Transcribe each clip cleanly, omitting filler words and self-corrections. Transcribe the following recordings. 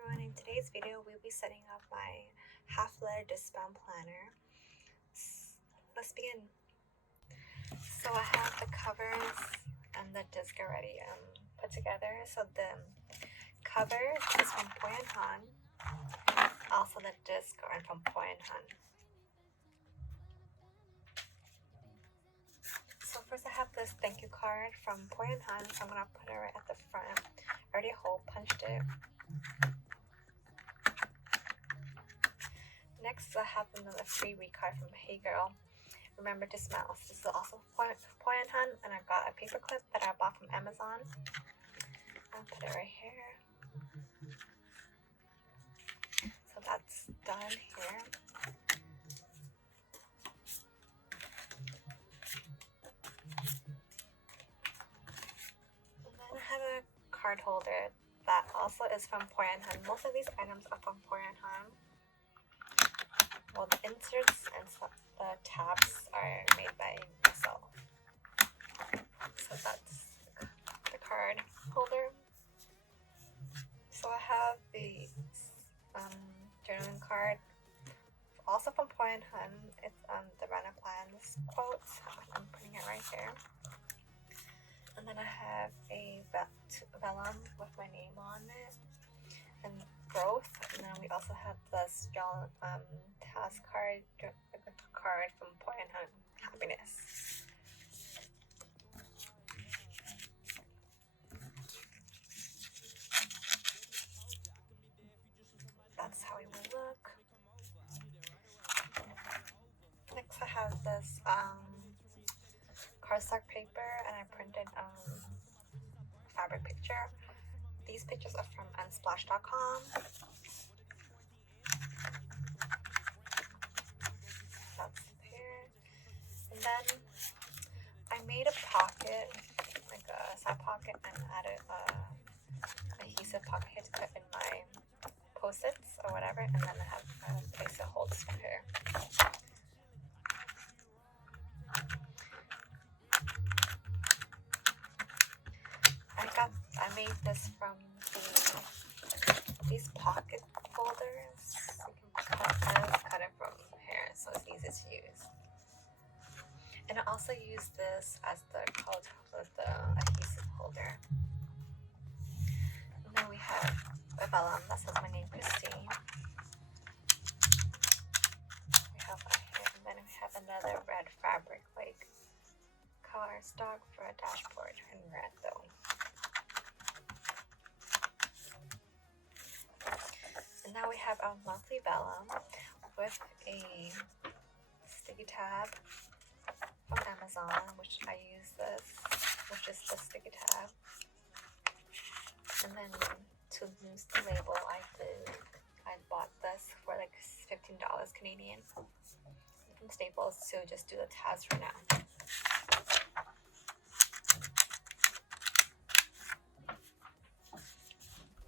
everyone, in today's video we'll be setting up my half-letter discount planner. Let's begin. So I have the covers and the disc already put together. So the cover is from Han. Also the disc are from Han. So first I have this thank you card from Han, so I'm gonna put it right at the front. I already hole punched it. Next I have another freebie card from Hey Girl. Remember to smile. This is also Han, and I got a paper clip that I bought from Amazon. I'll put it right here. So that's done here. And then I have a card holder that also is from Han. Most of these items are from Han. Well, the inserts and the tabs are made by myself. So that's the card holder. So I have the journaling card, also from Han. It's the Runner Plans quotes. I'm putting it right here. And then I have a vellum with my name on it and growth. And then we also have this task card from Han, happiness. That's how it will look. Next I have this cardstock paper, and I printed fabric picture. These pictures are from unsplash.com. That's here. And then I made a pocket, like a side pocket, and added a adhesive pocket to put in my post-its or whatever, and then I have a place to hold this here. I made this from these pocket folders. You can cut it from here, so it's easy to use. And I also use this as the adhesive holder. And then we have a vellum that says my name, Christine. We have that here, and then we have another red fabric, like cardstock for a dashboard in red though. And now we have our monthly vellum with a sticky tab from Amazon, which I use this, which is the sticky tab. And then to use the label, I bought this for like $15 Canadian from Staples to just do the tabs for now.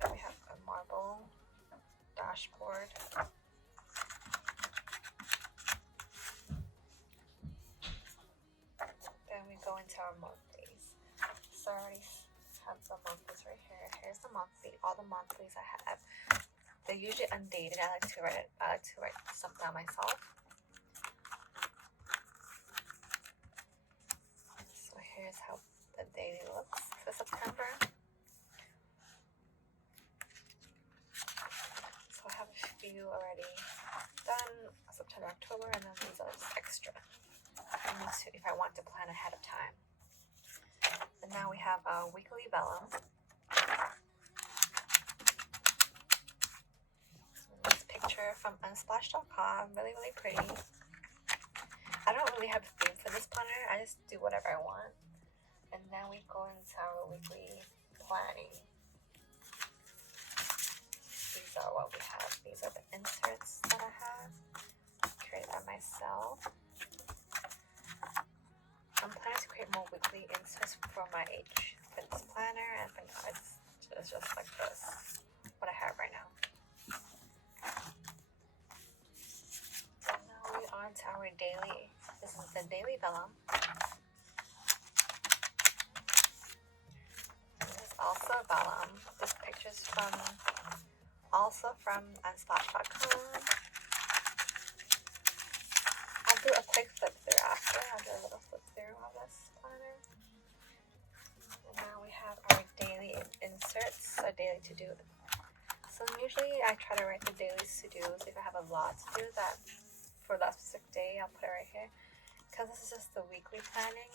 Then we have a marble dashboard. Then we go into our monthlies. So I already have the monthlies right here. Here's the monthly. All the monthlies I have. They're usually undated. I like to write some down myself. So here's how the daily looks for September. So I have a few already done, September, October, and then these are just extra. If I want to plan ahead of time. And now we have a weekly vellum. This picture from unsplash.com, really, really pretty. I don't really have a theme for this planner. I just do whatever I want. And then we go into our weekly planning. These are what we have. These are the inserts that I have created by myself. I'm planning to create more weekly inserts for my Fitness planner, and for now it's just like this, what I have right now. So now we are on to our daily. This is the daily vellum. This is also a vellum. This picture's from also from unsplash.com. I'll do a quick flip through after. I'll do a little flip through of this planner. And now we have our daily inserts, a daily to-do. So usually I try to write the daily to-dos if I have a lot to do that for that specific day. I'll put it right here. Because this is just the weekly planning.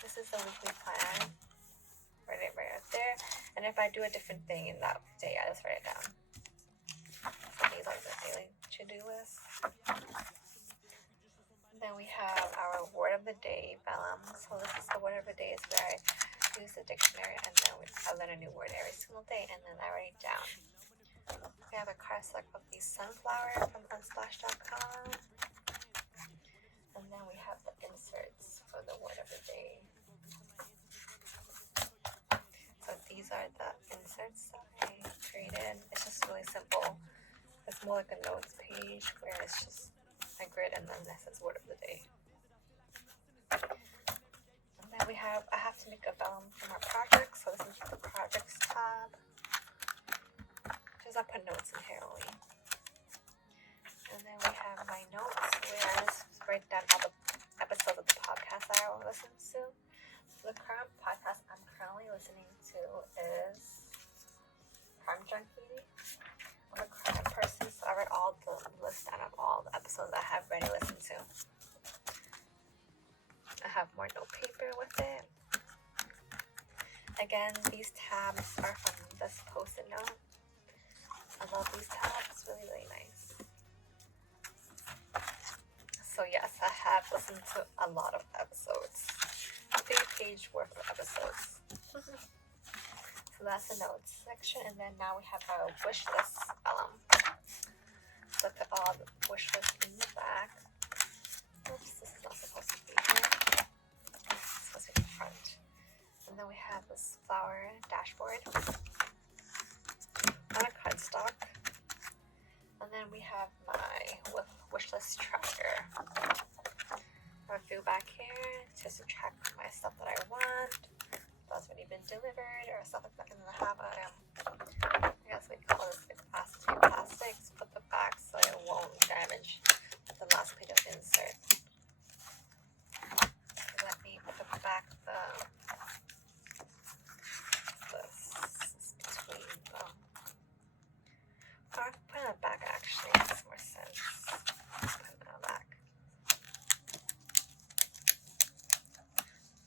This is the weekly plan. Write it right up there. And if I do a different thing in that day, I just write it down. So these are the daily to-do list. And then we have our word of the day vellum. So this is the word of the day, is where I use the dictionary and then I learn a new word every single day and then I write it down. We have a card select of the sunflower from unsplash.com. And then we have the inserts for the word of the day. So these are the inserts that I created. It's just really simple. It's more like a notes page where it's just a grid and then this is word of the day. And then we have, I have to make a vellum from our project. So this is the projects tab. Just I put notes in here only. And then we have my notes where I just write down all the episodes of the podcast that I will listen to. So the current podcast I'm currently listening to is Crime Junkie. I'm a crime person, so I write all the list down of all the episodes I have already listened to. I have more note paper with it. Again, these tabs are from this post-it note. I love these tabs, really, really nice. So yes, I have listened to a lot of episodes. 3-page worth of episodes. So that's the notes section, and then now we have our wish list vellum. Look at all the wish lists in the back. Oops, this is not supposed to be here. It's supposed to be in front. And then we have this flower dashboard on a cardstock. And then we have my wish list tracker. I have a few back here just to track my stuff that I want, that's already been delivered, or stuff like that. And I have I guess we call this like acetate plastics. Put the back so it won't damage the last page of insert. Let me put the back this between them. Or put it on the back actually, makes more sense. Put it on the back.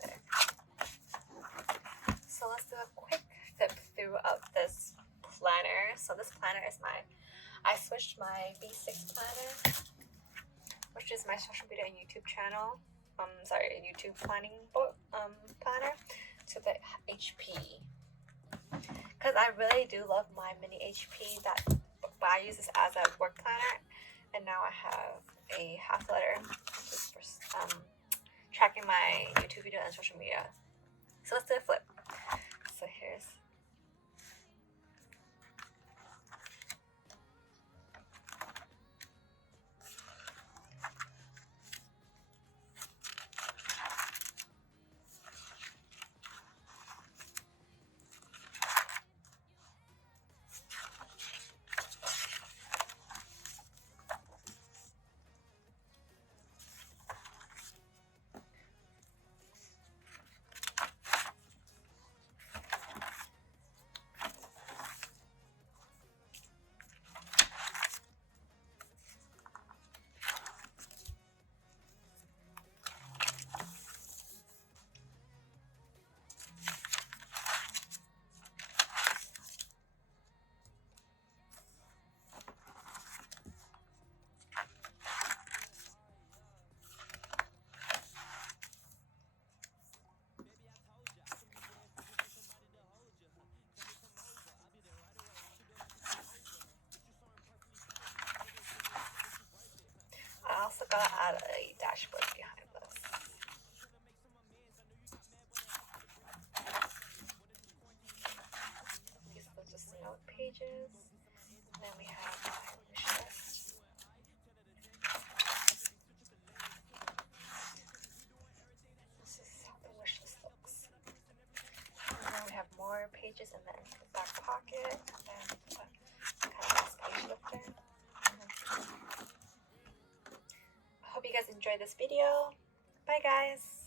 There. So let's do a quick flip through of this planner. So this planner is I switched my V6 planner, which is my social media and YouTube channel. YouTube planning book planner, to the HP. Because I really do love my mini HP but I use this as a work planner, and now I have a half letter, which is for tracking my YouTube video and social media. So let's do a flip. So here's I also gotta add a dashboard behind this. These are just note pages. And then we have my wish list. This is how the wish list looks. And then we have more pages in the back pocket. And then enjoyed this video. Bye guys!